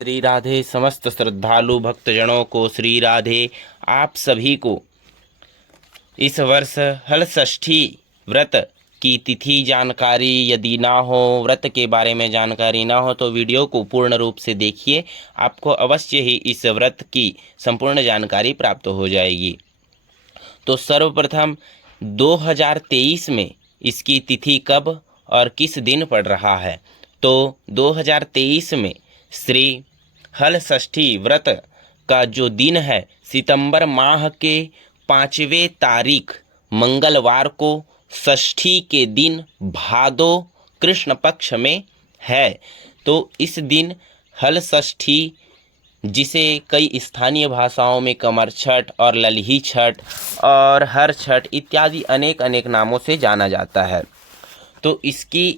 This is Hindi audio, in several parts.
श्री राधे। समस्त श्रद्धालु भक्तजनों को श्री राधे। आप सभी को इस वर्ष हल षष्ठी व्रत की तिथि जानकारी यदि ना हो, व्रत के बारे में जानकारी ना हो तो वीडियो को पूर्ण रूप से देखिए, आपको अवश्य ही इस व्रत की संपूर्ण जानकारी प्राप्त हो जाएगी। तो सर्वप्रथम 2023 में इसकी तिथि कब और किस दिन पड़ रहा है। तो 2023 में श्री हल षष्ठी व्रत का जो दिन है सितंबर माह के 5वें तारीख मंगलवार को षष्ठी के दिन भादो कृष्ण पक्ष में है। तो इस दिन हल षष्ठी, जिसे कई स्थानीय भाषाओं में कमर छठ और लल्ही छठ और हर छठ इत्यादि अनेक अनेक नामों से जाना जाता है। तो इसकी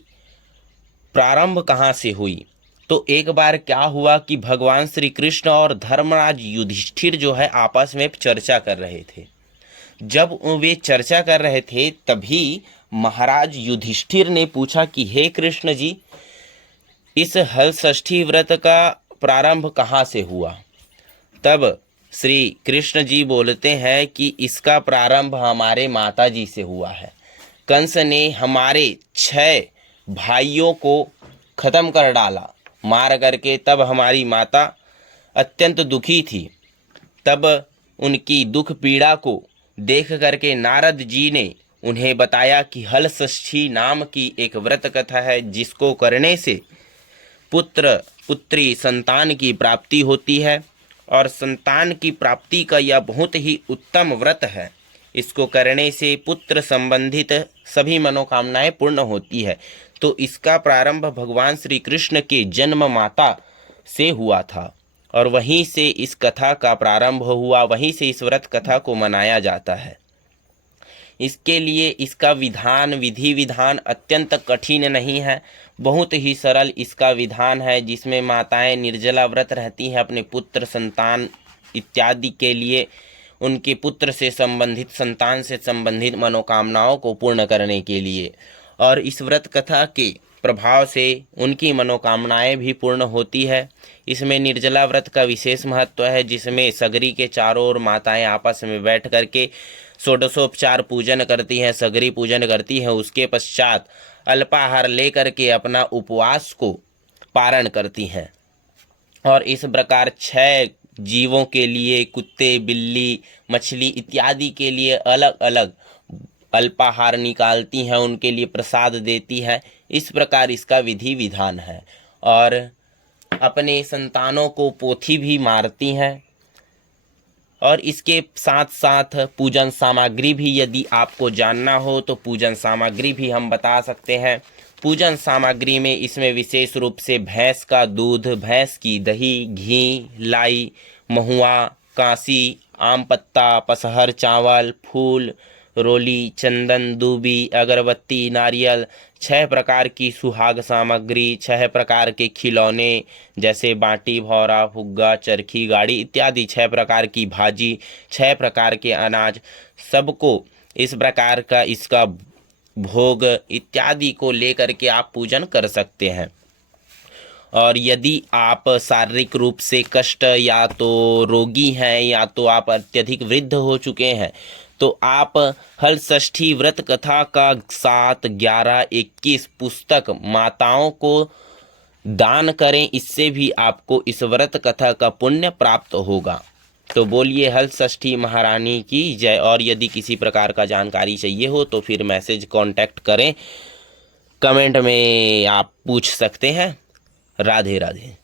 प्रारंभ कहाँ से हुई। तो एक बार क्या हुआ कि भगवान श्री कृष्ण और धर्मराज युधिष्ठिर जो है आपस में चर्चा कर रहे थे। जब वे चर्चा कर रहे थे तभी महाराज युधिष्ठिर ने पूछा कि हे कृष्ण जी, इस हल षष्ठी व्रत का प्रारंभ कहाँ से हुआ। तब श्री कृष्ण जी बोलते हैं कि इसका प्रारंभ हमारे माता जी से हुआ है। कंस ने हमारे 6 भाइयों को खत्म कर डाला मार करके। तब हमारी माता अत्यंत दुखी थी। तब उनकी दुख पीड़ा को देख करके नारद जी ने उन्हें बताया कि हल षष्ठी नाम की एक व्रत कथा है, जिसको करने से पुत्र पुत्री संतान की प्राप्ति होती है और संतान की प्राप्ति का यह बहुत ही उत्तम व्रत है। इसको करने से पुत्र संबंधित सभी मनोकामनाएं पूर्ण होती है। तो इसका प्रारंभ भगवान श्री कृष्ण के जन्म माता से हुआ था और वहीं से इस कथा का प्रारंभ हुआ, वहीं से इस व्रत कथा को मनाया जाता है। इसके लिए इसका विधि विधान अत्यंत कठिन नहीं है, बहुत ही सरल इसका विधान है, जिसमें माताएं निर्जला व्रत रहती हैं अपने पुत्र संतान इत्यादि के लिए, उनके पुत्र से संबंधित संतान से संबंधित मनोकामनाओं को पूर्ण करने के लिए। और इस व्रत कथा के प्रभाव से उनकी मनोकामनाएं भी पूर्ण होती है। इसमें निर्जला व्रत का विशेष महत्व है, जिसमें सगरी के चारों ओर माताएं आपस में बैठ करके षोडशोपचार पूजन करती हैं, सगरी पूजन करती हैं। उसके पश्चात अल्पाहार लेकर के अपना उपवास को पारण करती हैं और इस प्रकार 6 जीवों के लिए, कुत्ते, बिल्ली, मछली इत्यादि के लिए अलग अलग अल्पाहार निकालती हैं, उनके लिए प्रसाद देती हैं। इस प्रकार इसका विधि विधान है। और अपने संतानों को पोथी भी मारती हैं। और इसके साथ साथ पूजन सामग्री भी यदि आपको जानना हो तो पूजन सामग्री भी हम बता सकते हैं। पूजन सामग्री में इसमें विशेष रूप से भैंस का दूध, भैंस की दही, घी, लाई, महुआ, कांसी, आम पत्ता, पसहर चावल, फूल, रोली, चंदन, दूबी, अगरबत्ती, नारियल, 6 प्रकार की सुहाग सामग्री, 6 प्रकार के खिलौने जैसे बाटी, भौरा, फुग्गा, चरखी, गाड़ी इत्यादि, 6 प्रकार की भाजी, 6 प्रकार के अनाज, सबको इस प्रकार का इसका भोग इत्यादि को लेकर के आप पूजन कर सकते हैं। और यदि आप शारीरिक रूप से कष्ट या तो रोगी हैं या तो आप अत्यधिक वृद्ध हो चुके हैं तो आप हल षष्ठी व्रत कथा का 7, 11, 21 पुस्तक माताओं को दान करें। इससे भी आपको इस व्रत कथा का पुण्य प्राप्त होगा। तो बोलिए हल षष्ठी महारानी की जय। और यदि किसी प्रकार का जानकारी चाहिए हो तो फिर मैसेज कांटेक्ट करें, कमेंट में आप पूछ सकते हैं। राधे राधे।